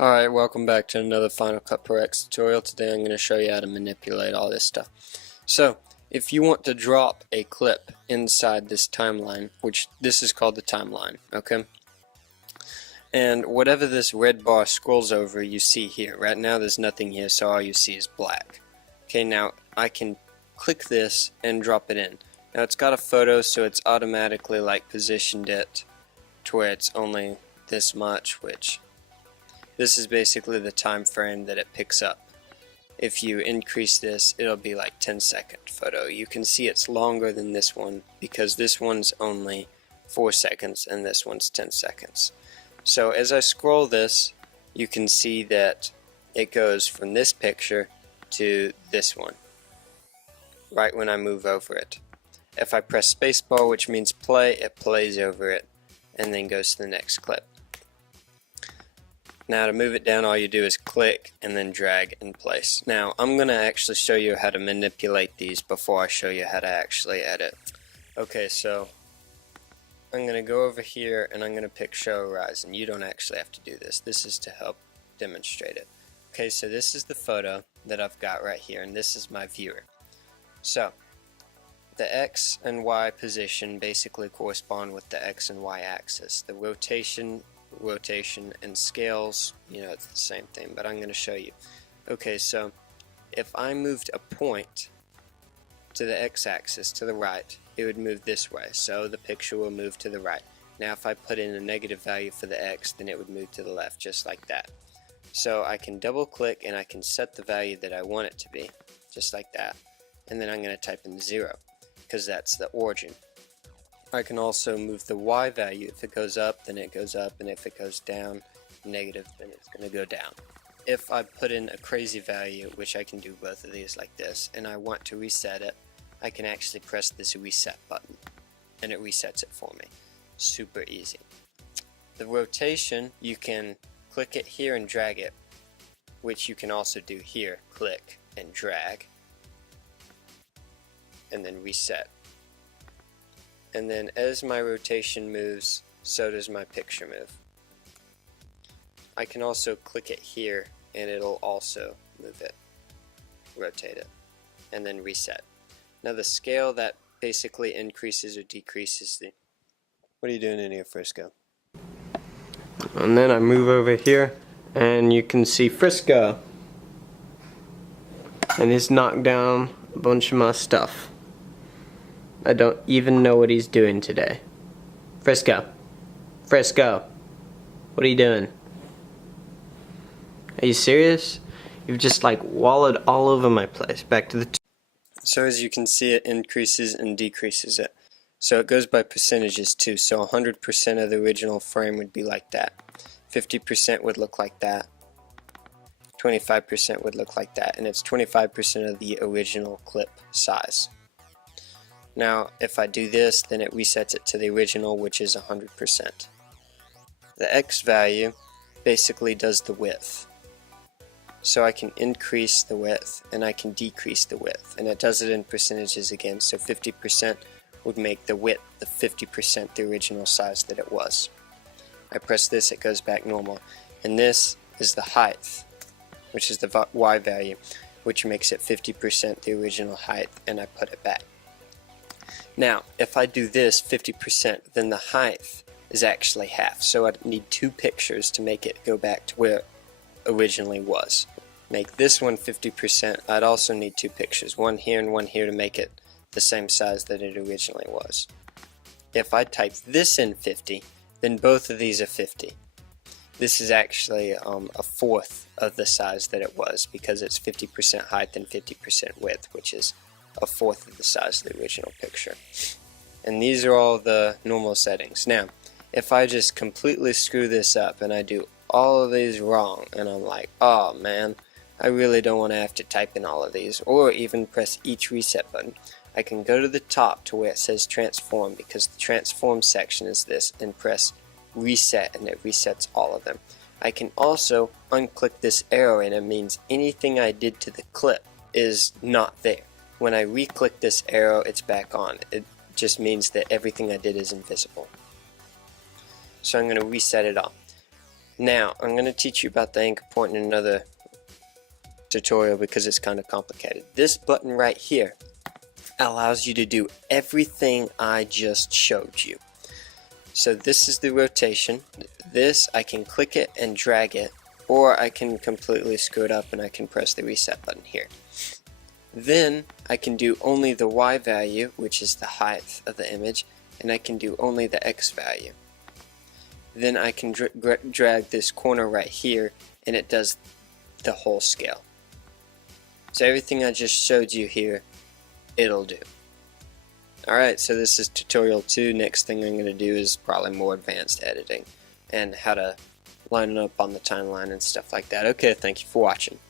Alright, welcome back to another Final Cut Pro X tutorial. Today I'm going to show you how to manipulate all this stuff. So, if you want to drop a clip inside this timeline, which this is called the timeline, okay? And whatever this red bar scrolls over, you see here. Right now there's nothing here, so all you see is black. Okay, now I can click this and drop it in. Now it's got a photo, so it's automatically like positioned it to where it's only this much, which this is basically the time frame that it picks up. If you increase this, it'll be like 10-second photo. You can see it's longer than this one because this one's only 4 seconds and this one's 10 seconds. So as I scroll this, you can see that it goes from this picture to this one, right when I move over it. If I press spacebar, which means play, it plays over it and then goes to the next clip. Now to move it down, all you do is click and then drag in place. Now I'm going to actually show you how to manipulate these before I show you how to actually edit. Okay, so I'm going to go over here and I'm going to pick Show Horizon. You don't actually have to do this. This is to help demonstrate it. Okay, so this is the photo that I've got right here, and this is my viewer. So the X and Y position basically correspond with the X and Y axis. The rotation and scales, you know, it's the same thing, but I'm going to show you. Okay, so if I moved a point to the x-axis to the right, it would move this way, so the picture will move to the right. Now if I put in a negative value for the x, then it would move to the left, just like that. So I can double click and I can set the value that I want it to be, just like that, and then I'm going to type in 0 because that's the origin. I can also move the Y value. If it goes up, then it goes up, and if it goes down, negative, then it's going to go down. If I put in a crazy value, which I can do both of these like this, and I want to reset it, I can actually press this reset button, and it resets it for me. Super easy. The rotation, you can click it here and drag it, which you can also do here, click and drag, and then reset. And then as my rotation moves, so does my picture move. I can also click it here and it'll also move it, rotate it, and then reset. Now the scale, that basically increases or decreases the... What are you doing in here, Frisco? And then I move over here and you can see Frisco. And he's knocked down a bunch of my stuff. I don't even know what he's doing today. Frisco. Frisco. What are you doing? Are you serious? You've just like wallowed all over my place. Back to the... So as you can see, it increases and decreases it. So it goes by percentages too. So 100% of the original frame would be like that. 50% would look like that. 25% would look like that. And it's 25% of the original clip size. Now, if I do this, then it resets it to the original, which is 100%. The X value basically does the width. So I can increase the width and I can decrease the width. And it does it in percentages again. So 50% would make the width the 50% the original size that it was. I press this, it goes back normal. And this is the height, which is the Y value, which makes it 50% the original height, and I put it back. Now, if I do this 50%, then the height is actually half. So I'd need 2 pictures to make it go back to where it originally was. Make this one 50%, I'd also need 2 pictures, one here and one here to make it the same size that it originally was. If I type this in 50, then both of these are 50. This is actually a fourth of the size that it was because it's 50% height and 50% width, which is a fourth of the size of the original picture. And these are all the normal settings. Now, if I just completely screw this up and I do all of these wrong, and I'm like, oh man, I really don't want to have to type in all of these, or even press each reset button, I can go to the top to where it says transform, because the transform section is this, and press reset, and it resets all of them. I can also unclick this arrow, and it means anything I did to the clip is not there. When I re-click this arrow, it's back on. It just means that everything I did is invisible. So I'm going to reset it all. Now, I'm going to teach you about the anchor point in another tutorial because it's kind of complicated. This button right here allows you to do everything I just showed you. So this is the rotation. This, I can click it and drag it, or I can completely screw it up and I can press the reset button here. Then I can do only the Y value, which is the height of the image, and I can do only the X value. Then I can drag this corner right here and it does the whole scale. So everything I just showed you here, it'll do. Alright, so this is tutorial 2. Next thing I'm going to do is probably more advanced editing and how to line it up on the timeline and stuff like that. Okay, thank you for watching.